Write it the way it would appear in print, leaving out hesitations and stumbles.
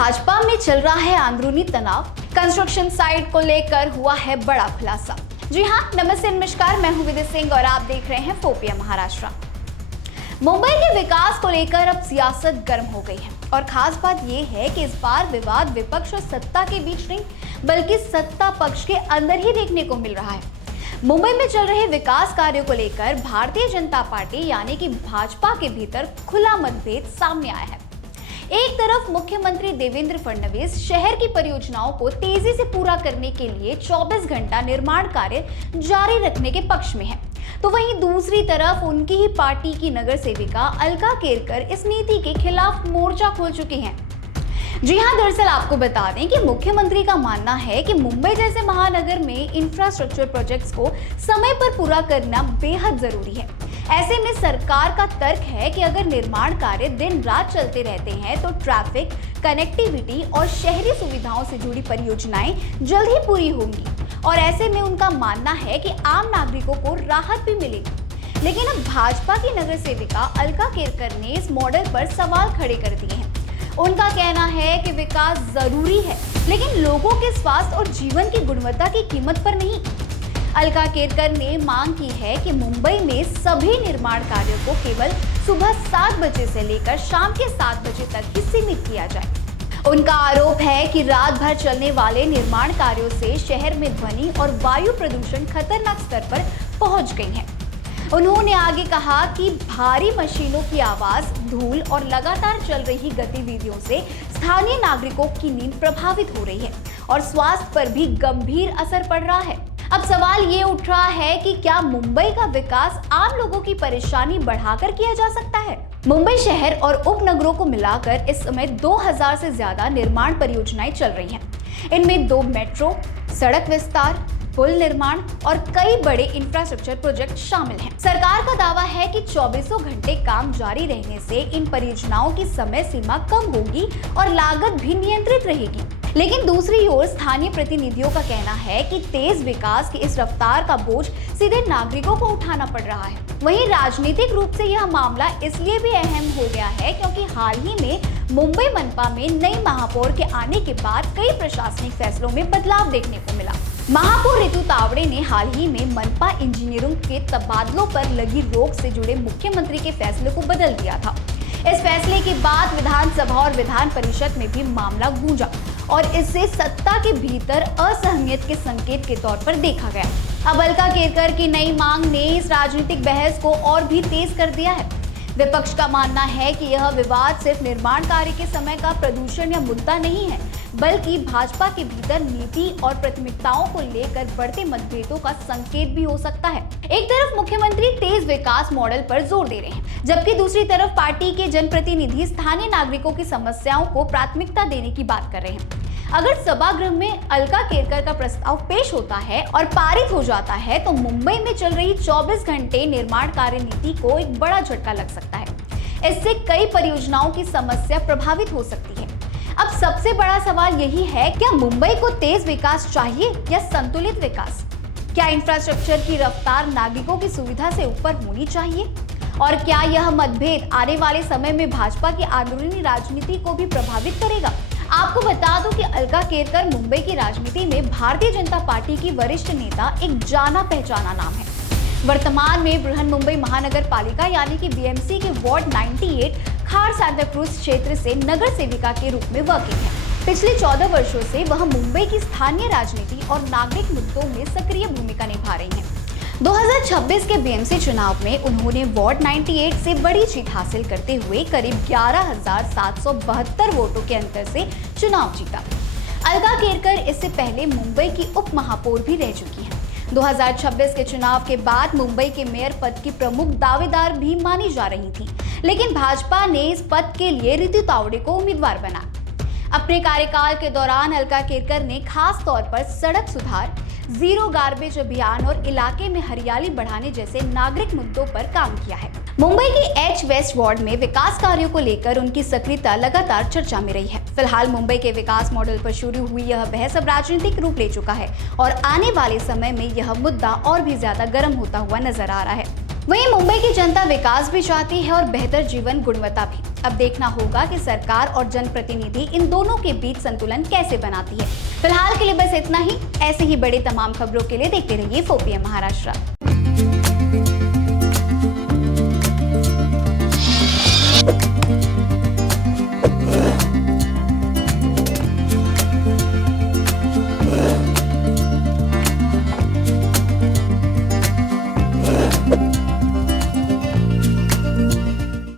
भाजपा में चल रहा है अंदरूनी तनाव। कंस्ट्रक्शन साइट को लेकर हुआ है बड़ा खुलासा। जी हां, नमस्ते नमस्कार, मैं हूं विदित सिंह और आप देख रहे हैं 4PM महाराष्ट्र। मुंबई के विकास को लेकर अब सियासत गर्म हो गई है और खास बात यह है कि इस बार विवाद विपक्ष और सत्ता के बीच नहीं बल्कि सत्ता पक्ष के अंदर ही देखने को मिल रहा है। मुंबई में चल रहे विकास कार्यों को लेकर भारतीय जनता पार्टी यानी कि भाजपा के भीतर खुला मतभेद सामने आया है। एक तरफ मुख्यमंत्री देवेंद्र फडणवीस शहर की परियोजनाओं को तेजी से पूरा करने के लिए 24 घंटा निर्माण कार्य जारी रखने के पक्ष में है, तो वहीं दूसरी तरफ उनकी ही पार्टी की नगर सेविका अलका केरकर इस नीति के खिलाफ मोर्चा खोल चुकी हैं। जी हां, दरअसल आपको बता दें कि मुख्यमंत्री का मानना है कि मुंबई जैसे महानगर में इंफ्रास्ट्रक्चर प्रोजेक्ट्स को समय पर पूरा करना बेहद जरूरी है। ऐसे में सरकार का तर्क है कि अगर निर्माण कार्य दिन रात चलते रहते हैं तो ट्रैफिक, कनेक्टिविटी और शहरी सुविधाओं से जुड़ी परियोजनाएं जल्द ही पूरी होंगी और ऐसे में उनका मानना है कि आम नागरिकों को राहत भी मिलेगी। लेकिन अब भाजपा की नगर सेविका अलका केरकर ने इस मॉडल पर सवाल खड़े कर दिए हैं। उनका कहना है कि विकास जरूरी है लेकिन लोगों के स्वास्थ्य और जीवन की गुणवत्ता की कीमत पर नहीं। अलका केरकर ने मांग की है कि मुंबई में सभी निर्माण कार्यों को केवल सुबह 7 बजे से लेकर शाम के 7 बजे तक ही सीमित किया जाए। उनका आरोप है कि रात भर चलने वाले निर्माण कार्यों से शहर में ध्वनि और वायु प्रदूषण खतरनाक स्तर पर पहुंच गई है। उन्होंने आगे कहा कि भारी मशीनों की आवाज, धूल और लगातार चल रही गतिविधियों से स्थानीय नागरिकों की नींद प्रभावित हो रही है और स्वास्थ्य पर भी गंभीर असर पड़ रहा है। अब सवाल ये उठ रहा है कि क्या मुंबई का विकास आम लोगों की परेशानी बढ़ाकर किया जा सकता है? मुंबई शहर और उपनगरों को मिलाकर इस समय 2000 से ज्यादा निर्माण परियोजनाएं चल रही हैं। इनमें 2 मेट्रो, सड़क विस्तार, पुल निर्माण और कई बड़े इंफ्रास्ट्रक्चर प्रोजेक्ट शामिल हैं। सरकार का दावा है कि 24 घंटे काम जारी रहने से इन परियोजनाओं की समय सीमा कम होगी और लागत भी नियंत्रित रहेगी। लेकिन दूसरी ओर स्थानीय प्रतिनिधियों का कहना है कि तेज विकास की इस रफ्तार का बोझ सीधे नागरिकों को उठाना पड़ रहा है। वहीं राजनीतिक रूप से यह मामला इसलिए भी अहम हो गया है क्योंकि हाल ही में मुंबई मनपा में नई महापौर के आने के बाद कई प्रशासनिक फैसलों में बदलाव देखने को मिला। महापौर ऋतु तावड़े ने हाल ही में मनपा इंजीनियरों के तबादलों पर लगी रोक से जुड़े मुख्यमंत्री के फैसले को बदल दिया था। इस फैसले के बाद विधानसभा और विधान परिषद में भी मामला गूंजा और इससे सत्ता के भीतर असहमति के संकेत के तौर पर देखा गया। अब अलका केरकर की नई मांग ने इस राजनीतिक बहस को और भी तेज कर दिया है। विपक्ष का मानना है कि यह विवाद सिर्फ निर्माण कार्य के समय का प्रदूषण या मुद्दा नहीं है, बल्कि भाजपा के भीतर नीति और प्राथमिकताओं को लेकर बढ़ते मतभेदों का संकेत भी हो सकता है। एक तरफ मुख्यमंत्री तेज विकास मॉडल पर जोर दे रहे हैं, जबकि दूसरी तरफ पार्टी के जनप्रतिनिधि स्थानीय नागरिकों की समस्याओं को प्राथमिकता देने की बात कर रहे हैं। अगर सभागृह में अलका केरकर का प्रस्ताव पेश होता है और पारित हो जाता है तो मुंबई में चल रही 24 घंटे निर्माण कार्य नीति को एक बड़ा झटका लग सकता है। इससे कई परियोजनाओं की समस्या प्रभावित हो सकती है। अब सबसे बड़ा सवाल यही है, क्या मुंबई को तेज विकास चाहिए या संतुलित विकास? क्या इंफ्रास्ट्रक्चर की रफ्तार नागरिकों की सुविधा से ऊपर होनी चाहिए? और क्या यह मतभेद आने वाले समय में भाजपा की अंदरूनी राजनीति को भी प्रभावित करेगा? आपको बता दूं कि अलका केरकर मुंबई की राजनीति में भारतीय जनता पार्टी की वरिष्ठ नेता, एक जाना पहचाना नाम है। वर्तमान में बृहन मुंबई महानगर पालिका यानी कि बीएमसी के वार्ड 98 खार सांताक्रूज क्षेत्र से नगर सेविका के रूप में वर्किंग है। पिछले 14 वर्षों से वह मुंबई की स्थानीय राजनीति और नागरिक मुद्दों में सक्रिय भूमिका निभा रही हैं। 2026 के बीएमसी चुनाव में उन्होंने वार्ड 98 से बड़ी जीत हासिल करते हुए करीब 11,772 वोटों के अंतर से चुनाव जीता। अलका केरकर इससे पहले मुंबई की उप महापौर भी रह चुकी हैं। 2026 के चुनाव के बाद मुंबई के मेयर पद की प्रमुख दावेदार भी मानी जा रही थी, लेकिन भाजपा ने इस पद के लिए ऋतु तावड़े को उम्मीदवार बना। अपने कार्यकाल के दौरान अलका केरकर ने खास तौर पर सड़क सुधार, जीरो गार्बेज अभियान और इलाके में हरियाली बढ़ाने जैसे नागरिक मुद्दों पर काम किया है। मुंबई की एच वेस्ट वार्ड में विकास कार्यों को लेकर उनकी सक्रियता लगातार चर्चा में रही है। फिलहाल मुंबई के विकास मॉडल पर शुरू हुई यह बहस अब राजनीतिक रूप ले चुका है और आने वाले समय में यह मुद्दा और भी ज्यादा गर्म होता हुआ नजर आ रहा है। वहीं मुंबई की जनता विकास भी चाहती है और बेहतर जीवन गुणवत्ता भी। अब देखना होगा कि सरकार और जनप्रतिनिधि इन दोनों के बीच संतुलन कैसे बनाती है। फिलहाल के लिए बस इतना ही। ऐसे ही बड़ी तमाम खबरों के लिए देखते रहिए 4PM महाराष्ट्र।